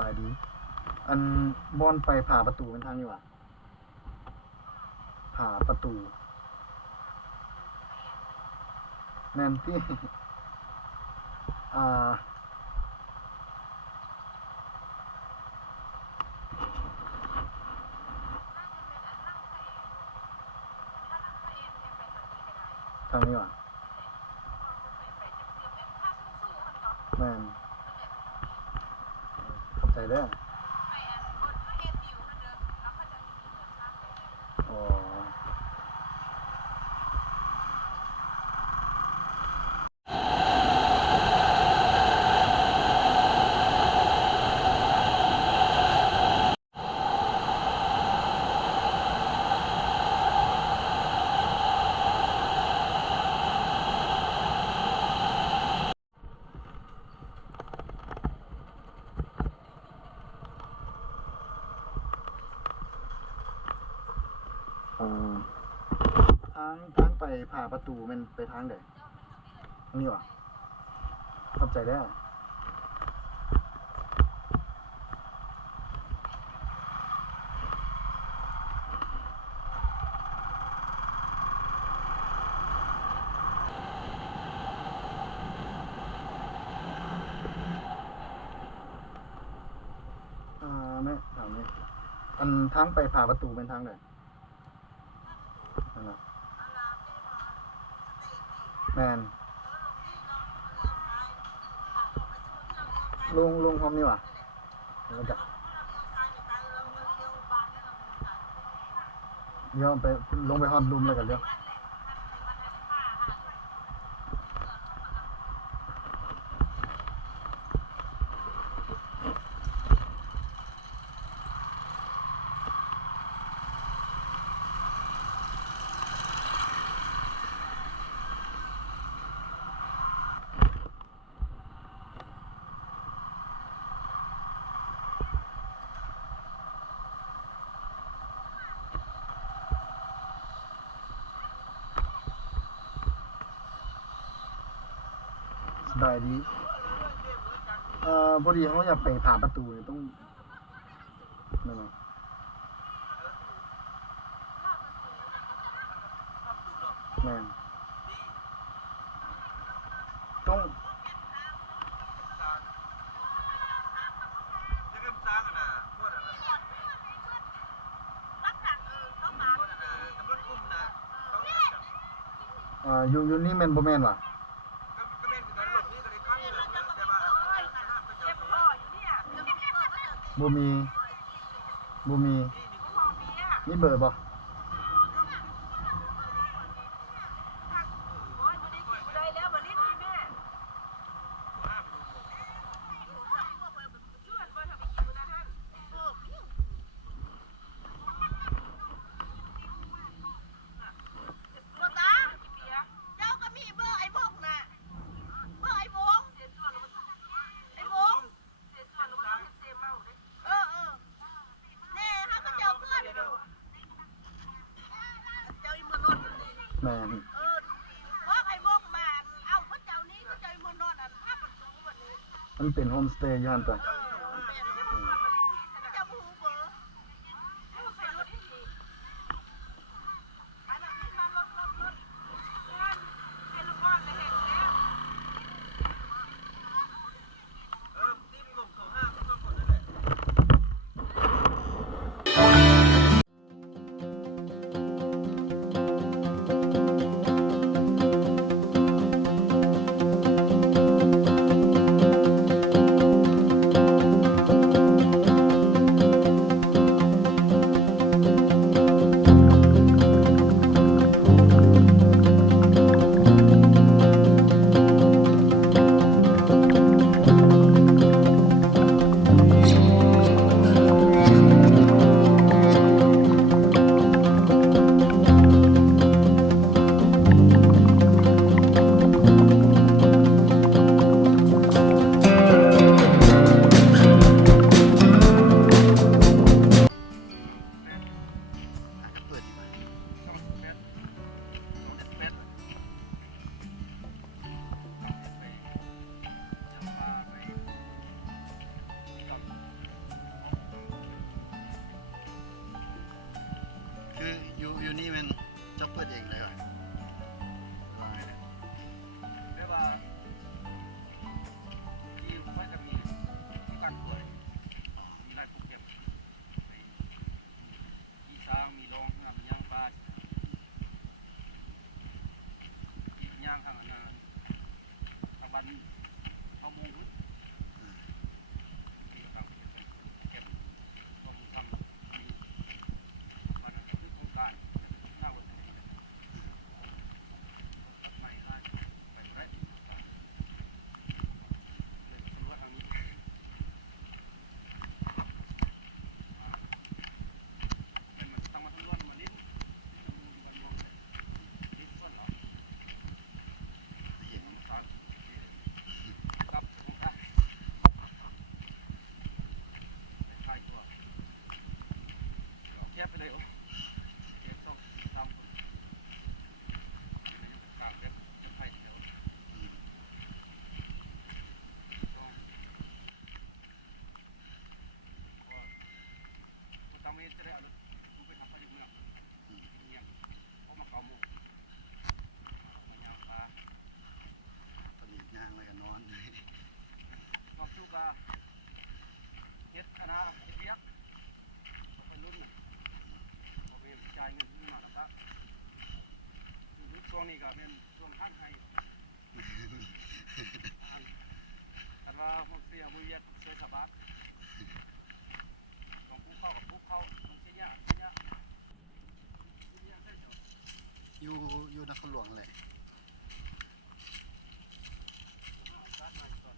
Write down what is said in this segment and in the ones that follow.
บายดีอันบอนไปผ่าประตูเป็นทางนี้วะผ่าประตูแม่นที่ อ่าทางนี้วะแม่นขอบใจเด้ออ๋ออ๋อทางไปผ่าประตูมันไปทางไหนทางนี้วะขอบใจเด้อแม่ถามนี่อันทางไปผ่าประตูเป็นทางไหนนั่นแหละแมนลงพร้อมนี่วะแล้วก็เดี๋ยวไปลงไปฮอดลุมแล้วกันเดี๋ยวสบายดีพอดีเขาอยากไปผ่าประตูต้องนั่นเนาะแมนต้องอยู่นี่แมนบ่แมนวะบ่มีมีเบอร์บ่แมนมันเป็นโฮมสเตย์อยู่หั่นตัว อยู่นี่มันจะเปิดเองเลยว่ะว่าไงเนี่ย เรียกว่าที่เขาจะมีที่การป่วยมีรายโปรแกรมมีช้างมีโรงมีย่างปลาที่ย่างทางอันนั้นทางบ้านเขามุงที่ทางเก็บข้อมูลทำมีมันคือโครงการหน้ารถไม่ให้ไปได้เลยสำรวจทางนี้ เป็นมันตั้งมาทั้งล้วนมาลิ้นมันมองลิ้นส่วนเหรอ เห็น สารกับของข้าใครตัวเทียบไปเลยโอ้เทียบต้องตามคนในยุคกลางเล็บจะใครเดียวต้องว่าตามนี้จะได้เอารถไปทำไปอยู่เมืองเมืองเพราะมาเกาโมมันยางปลา ตอนนี้ย่างแล้วก็นอน นอกจากก็เฮ็ดคณะเฮ็ดเวียกเขาเป็นรุ่นน่ะเขาไปจ่ายเงินขึ้นมาแล้วก็อยู่ช่วงนี้ก็เป็นช่วงท่านให้แต่ว่าพวกเสียมือเย็ดเสียสบายต้องปุ๊บเข้ากับปุ๊บเข้าต้องเสียยากเสียยากเสียยากได้เดี๋ยว อยู่นครหลวงเลย การมาก่อน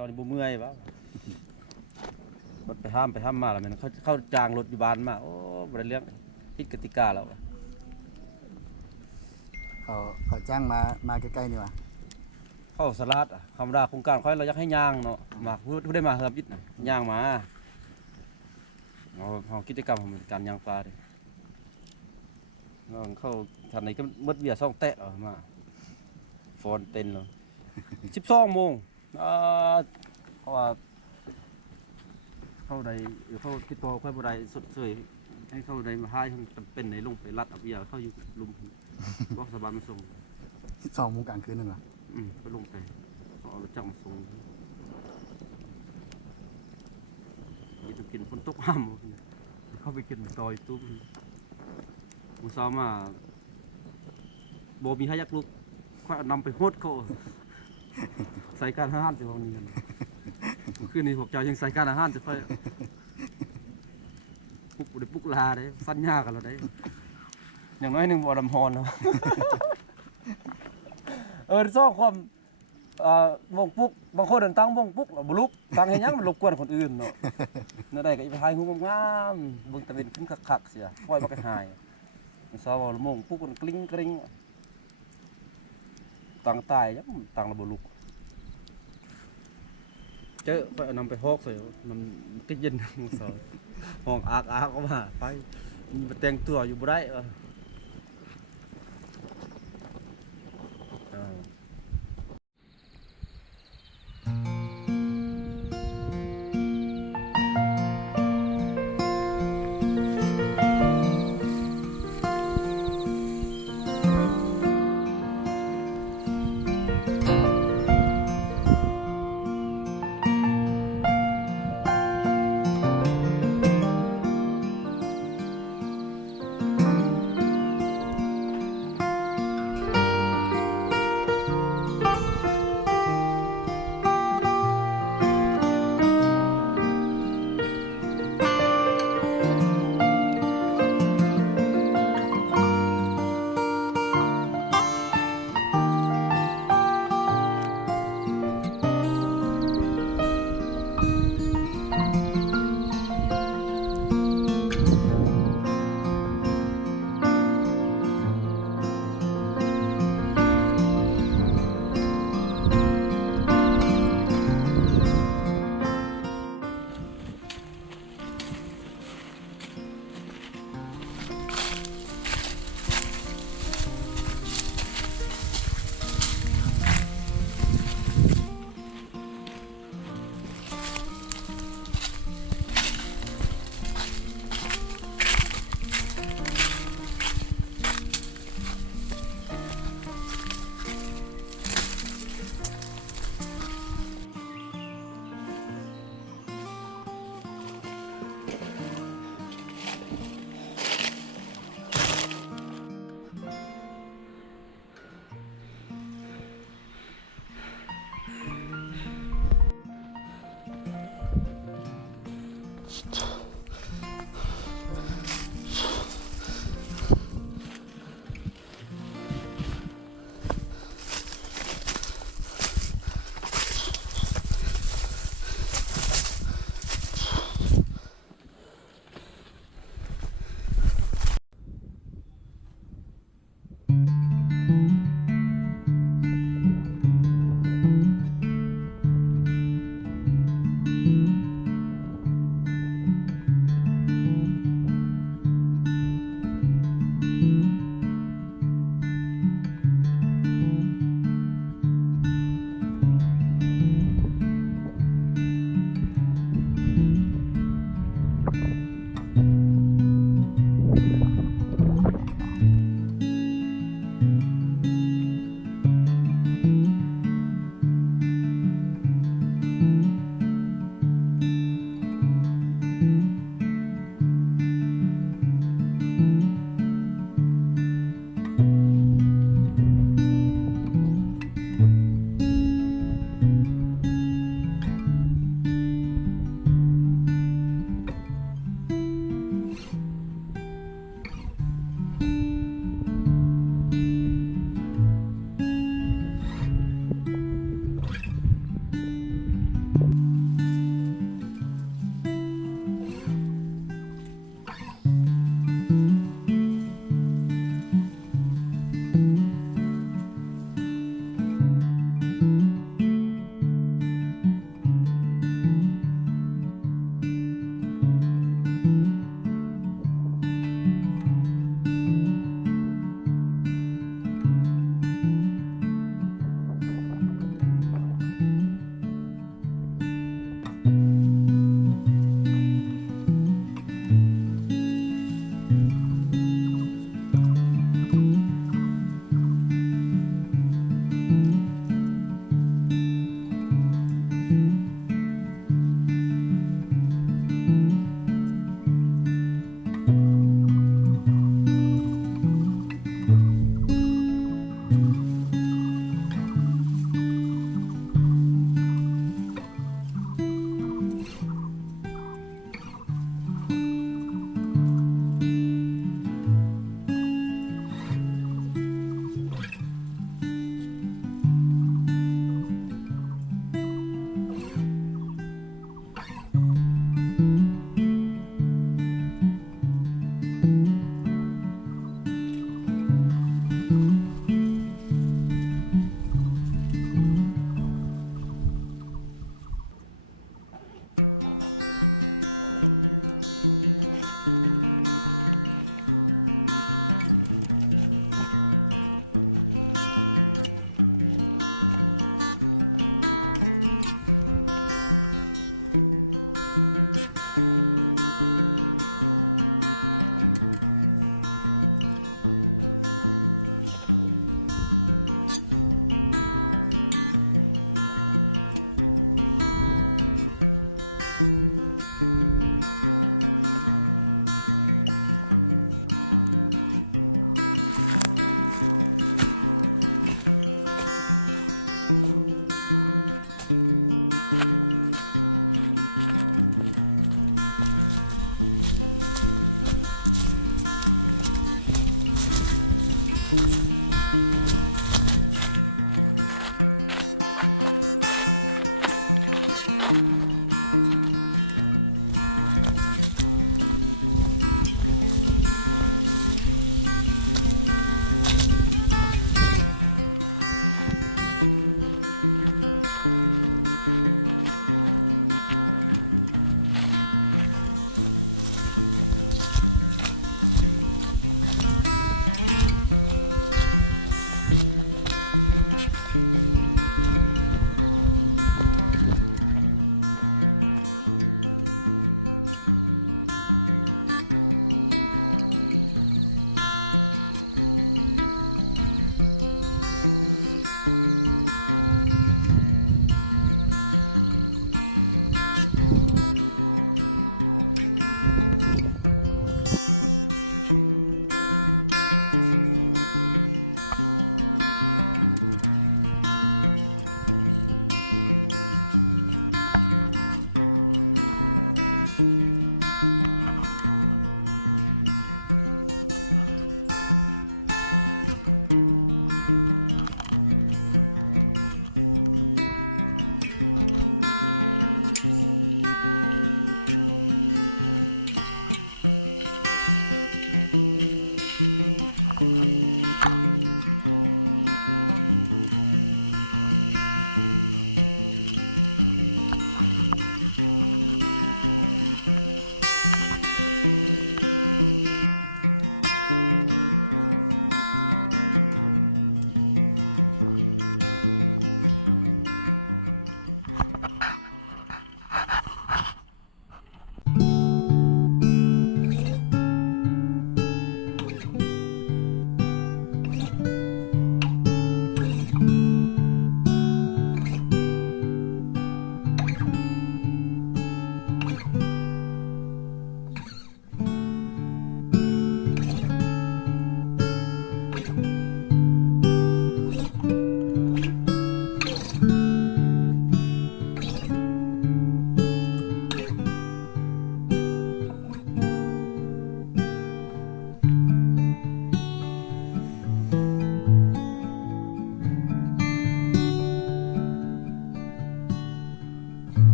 จอนี่บ่เมื่อยปะรถไปห้ามมาแล้วมันเข้าจางรถอยู่บ้านมาโอ้บ่ได้เรื่องผิดกติกาแล้ว เขาจ้างมาใกล้ๆนี่ว่ะ เข้าสลัดธรรมดาโครงการค่อยเราอยากให้ย่างเนาะมาผู้ได้มาเฮือบยิดน่ะย่างมาเอากิจกรรมของการย่างปลาดิเข้าทันไหนก็มืดเบียร์ซ่องแตะออกมาฟอนเต้นเลย12 โมงเพราะว่าเข้าใดเข้าติดต่อค่อยบ่ได้สดเสยให้เข้าใดมาหาให้จำเป็นไหนลงไปรัดเอาเบียร์เข้าอยู่ลุมก็สบายมาส่ง 12 โมงกลางคืนนึงว่ะ ไปลงไปเอารถจักรมาส่งนี่ต้องกินฝนตกห้ามเข้าไปกินดอยตุ้มมูซามาโบมีให้ยักลุกค่อยนำไปโฮดเขา ใส่การอาหารจะวันนี้กันคืนนี้พวกเจ้ายังใส่การอาหารจะไปปุกได้ปุกลาได้สั้นยากกันแล้วได้อย่างน้อยหนึ่งบ่อดำฮอนเนาะซ่อความวงปุ๊กบางคนเดินตั้งวงปุ๊กบุลุกตั้งให้ยังมันรบกวนคนอื่นเนาะนั่นได้ก็อีไปทายหูงามๆเบิ่งตะเวนขึ้นคักๆเสียปล่อยบ่กันหายมันซ้อว่าละมงปุ๊กมันกลิ้งกริ้งตั้งตายยังตั้งระบ่ลุกเจอไปเอานำไปฮอกใส่มันก็เย็นมันซ้อห้องอากออกมาไปมันแต่งตัวอยู่บ่ได้